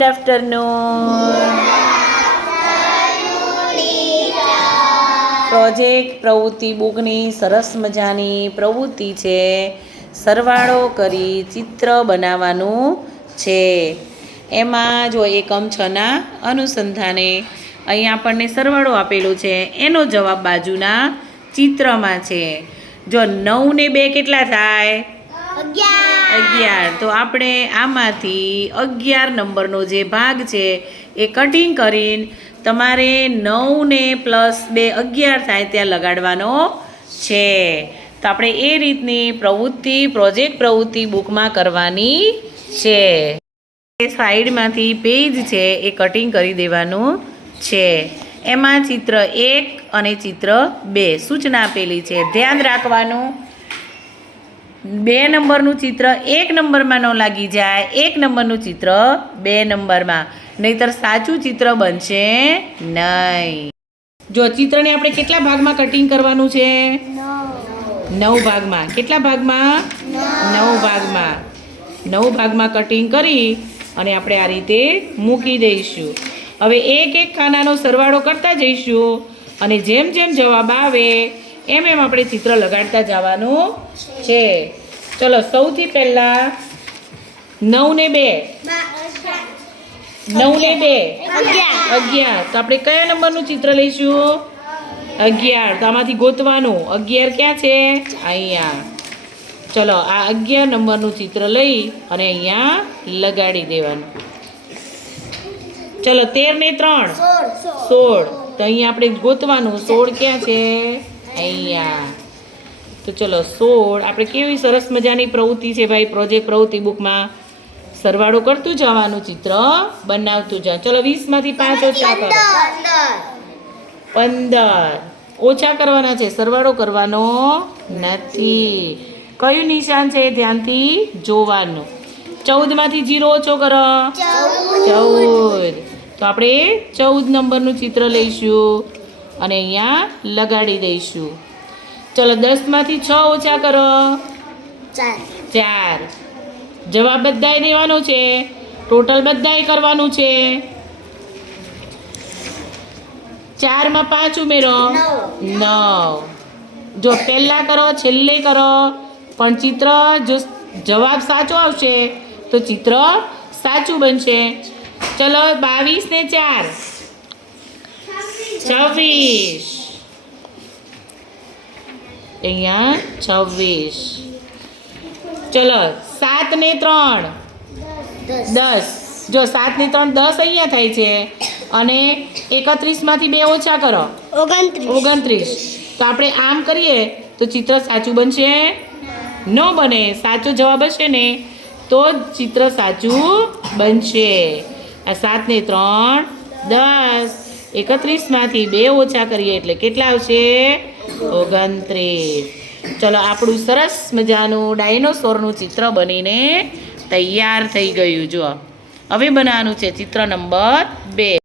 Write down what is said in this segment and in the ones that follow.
Good afternoon. Project પ્રવૃત્તિ બુકની સરસ મજાની પ્રવૃત્તિ છે. સરવાળો કરી ચિત્ર બનાવવાનું છે. એમાં જો એકમ 6ના અનુસંધાને અહીં આપણને સરવાળો આપેલો છે, એનો જવાબ બાજુના ચિત્રમાં છે. જો 9 ને 2 કેટલા થાય? 11. તો આપણે આમાંથી 11 નંબરનો જે ભાગ છે એ કટિંગ કરીને તમારે 9 ને +2 11 થાય ત્યાં લગાડવાનો છે. તો આપણે એ રીતની પ્રવૃત્તિ પ્રોજેક્ટ પ્રવૃત્તિ બુકમાં કરવાની છે. સાઈડમાંથી પેજ છે એ કટિંગ કરી દેવાનું છે. એમાં ચિત્ર 1 અને ચિત્ર 2 સૂચના આપેલી છે. ધ્યાન રાખવાનું, 2 નંબરનું ચિત્ર 1 નંબરમાં ન લાગી જાય, 1 નંબરનું ચિત્ર 2 નંબરમાં, નહીંતર સાચું ચિત્ર બનશે નહીં. જો ચિત્રને આપણે કેટલા ભાગમાં કટિંગ કરવાનું છે? 9 ભાગમાં. કેટલા ભાગમાં? 9 ભાગમાં. 9 ભાગમાં કટિંગ કરી અને આપણે આ રીતે મૂકી દઈશું. હવે એક ખાનાનો સરવાળો કરતા જઈશું અને જેમ જેમ જવાબ આવે એમ આપણે ચિત્ર લગાડતા જવાનું છે. ચલો, સૌથી પહેલા 9 ને 2 11. તો આપણે કયા નંબરનું ચિત્ર લઈશું? 11. તો આમાંથી ગોતવાનું 11 ક્યાં છે? અહીંયા. ચલો, આ 11 નંબરનું ચિત્ર લઈ અને અહીંયા લગાડી દેવાનું. ચલો, 13 ને 3 16. તો અહીંયા આપણે ગોતવાનું 16 ક્યાં છે? અહીંયા. તો ચલો, 16. આપણે કેવી સરસ મજાની પ્રવૃત્તિ છે ભાઈ પ્રોજેક્ટ પ્રવૃત્તિ બુકમાં. સરવાળો કરતું જવાનું, ચિત્ર બનાવતું જવાનું. ચલો, 20 માંથી 5 ઓછા કરો. 15. ઓછા કરવાના છે, સરવાળો કરવાનો નથી. કયું નિશાન છે ધ્યાનથી જોવાનું. 14 માંથી 0 ઓછો કરો. 14. તો આપણે 14 નંબરનું ચિત્ર લઈશું અને અહીંયા લગાડી દઈશું. ચલો, 10 માંથી 6 ઓછા કરો. 4. જવાબ બધાય દેવાનો છે, ટોટલ બધાય કરવાનું છે. 4 માં 5 ઉમેરો. 9. જો પહેલા કરો છેલ્લે કરો, પણ ચિત્ર જો જવાબ સાચો આવશે તો ચિત્ર સાચું બનશે. ચલો, 22 ને 4 26. અહીંયા 26. ચલો, 7 ને 3 10. જો 7 ને 3 10 અહીંયા થાય છે અને 31 માંથી 2 ઓછા કરો. 29. તો આપણે આમ કરીએ તો ચિત્ર સાચું બનશે? ન બને. સાચો જવાબ હશે ને તો જ ચિત્ર સાચું બનશે. આ 7 ને 3 10. 31 માંથી 2 ઓછા કરીએ એટલે કેટલા આવશે? 29. ચલો, આપણું સરસ મજાનું ડાયનોસોરનું ચિત્ર બનીને તૈયાર થઈ ગયું. જુઓ, હવે બનાવવાનું છે ચિત્ર નંબર 2.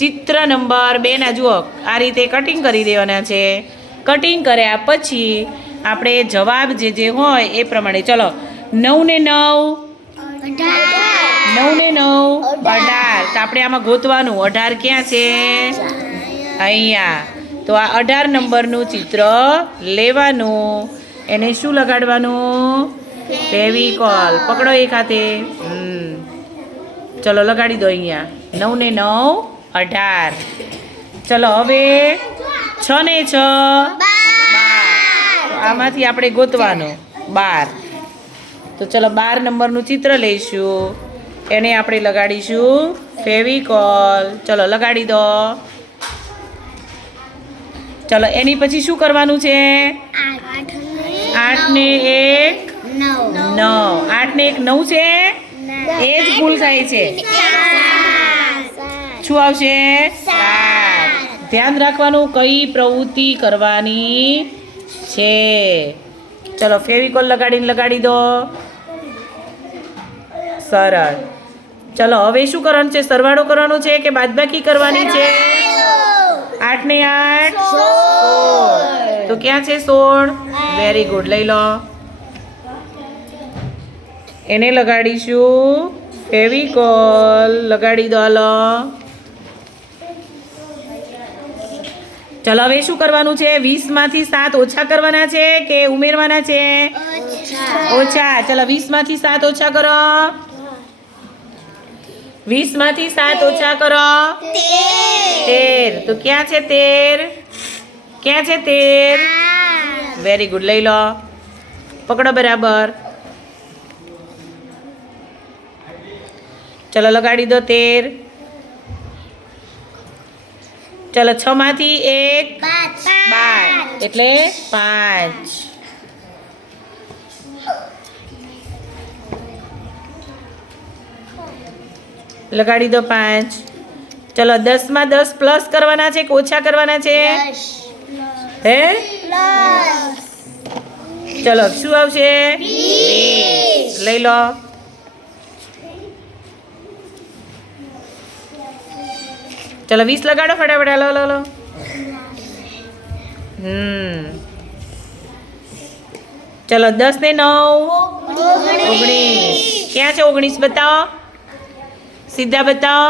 ચિત્ર નંબર 2 ના જુઓ આ રીતે કટિંગ કરી દેવાના છે. કટિંગ કર્યા પછી આપણે જવાબ જે હોય એ પ્રમાણે. ચલો, 9 ને 9 18. તો આપણે આમાં ગોતવાનું 18 ક્યાં છે? અહીંયા. તો આ 18 નંબરનું ચિત્ર લેવાનું, એને શું લગાડવાનું? ફેવિકોલ. પકડો એક હાથે. ચલો, લગાડી દો અહીંયા. 9 ને 9 18. ચલો, હવે 6 ને 6 12. આમાંથી આપણે ગોતવાનું 12. તો ચલો, 12 નંબરનું ચિત્ર લઈશું, એને આપણે લગાડીશું ફેવિકોલ. ચલો, લગાડી દો. ચલો, એની પછી શું કરવાનું છે? 8 ને 1 9. 8 ને 1 9 છે, એ જ ભૂલ થાય છે. શું આવશે? 7. ધ્યાન રાખવાનું કઈ પ્રવૃત્તિ કરવાની છે. ચલો, ફેવિકોલ લગાડીને લગાડી દો. સરળ. ચલો, હવે શું કરવાનું છે? સરવાળો કરવાનો છે કે બાદબાકી કરવાની છે? 8 ને 8 16. તો ક્યાં છે 16? Very good. લઈ લો, એને લગાડીશું ફેવિકોલ લગાડી દો હાલો. ચલો હવે શું કરવાનું છે? 20 માંથી 7 ઓછા કરવાના છે કે ઉમેરવાના છે? ઓછા. ચલો 20 માંથી 7 ઓછા કરો. 20 માંથી 7 ઓછા કરો. 13. તો ક્યાં છે 13? ક્યાં છે 13? વેરી ગુડ, લઈ લો, પકડો બરાબર. ચલો લગાડી દો 13. ચલો 6 માંથી 1 12 એટલે 5. લગાડી દો 5. ચલો 10 માં 10 પ્લસ કરવાના છે કે ઓછા કરવાના છે? હે ચલો શું આવશે? 20. લઈ લો. ચલો 20 લગાડો ફટાફટ. લો લો લો. ચલો 10 ને 9 19. ક્યાં છે 19? બતાવો, સીધા બતાવો.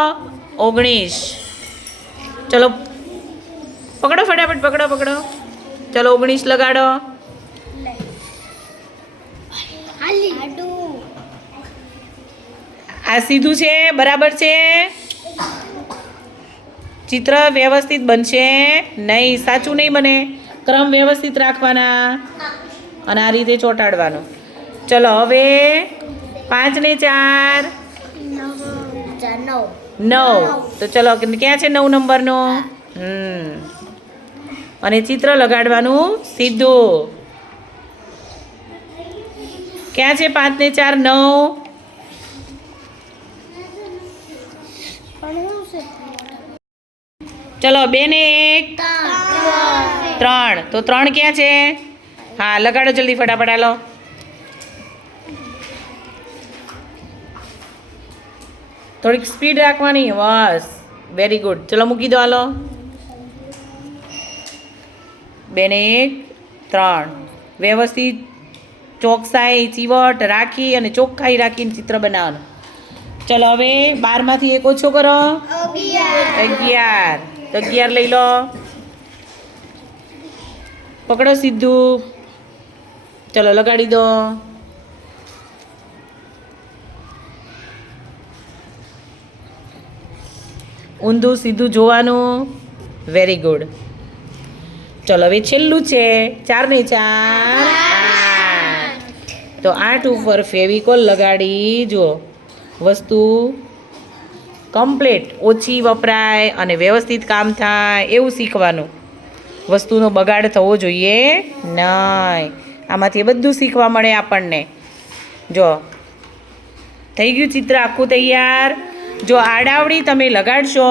19. ચલો પકડો ફટાફટ, પકડો પકડો. ચલો 19 લગાડો. આ સીધું છે, બરાબર છે? ચિત્ર વ્યવસ્થિત બનશે નહીં, સાચું નહીં બને. ક્રમ વ્યવસ્થિત રાખવાના અને આ રીતે ચોંટાડવાનું. ચલો હવે 5 ને 4 9. તો ચલો ક્યાં છે 9 નંબરનો? અને ચિત્ર લગાડવાનું સીધું. ક્યાં છે 5 ને 4 9? ચલો 2 ને 1 3. તો 3 ક્યાં છે? હા લગાડો જલ્દી ફટાફટ. હાલો થોડીક સ્પીડ રાખવાની. બસ વેરી ગુડ. ચલો મૂકી દો હાલો. 2 ને 1 3. વ્યવસ્થિત ચોકસાઈ ચીવટ રાખી અને ચોખ્ખાઈ રાખીને ચિત્ર બનાવવાનું. ચલો હવે 12 માંથી 1 ઓછો કરો. 11. તો 11 લઈ લો, પકડો સીધું. ચલો લગાડી દો. ઊંધું સીધું જોવાનું. Very good. ચલો હવે છેલ્લું છે 4 ને 4 8. તો 8 ઉપર ફેવિકોલ લગાડી જુઓ. વસ્તુ કમ્પ્લીટ, ઓછી વપરાય અને વ્યવસ્થિત કામ થાય એવું શીખવાનું. વસ્તુનો બગાડ થવો જોઈએ નહીં. આમાંથી બધું શીખવા મળે આપણને. જો થઈ ગયું ચિત્ર આખું તૈયાર. જો આડાવડી તમે લગાડશો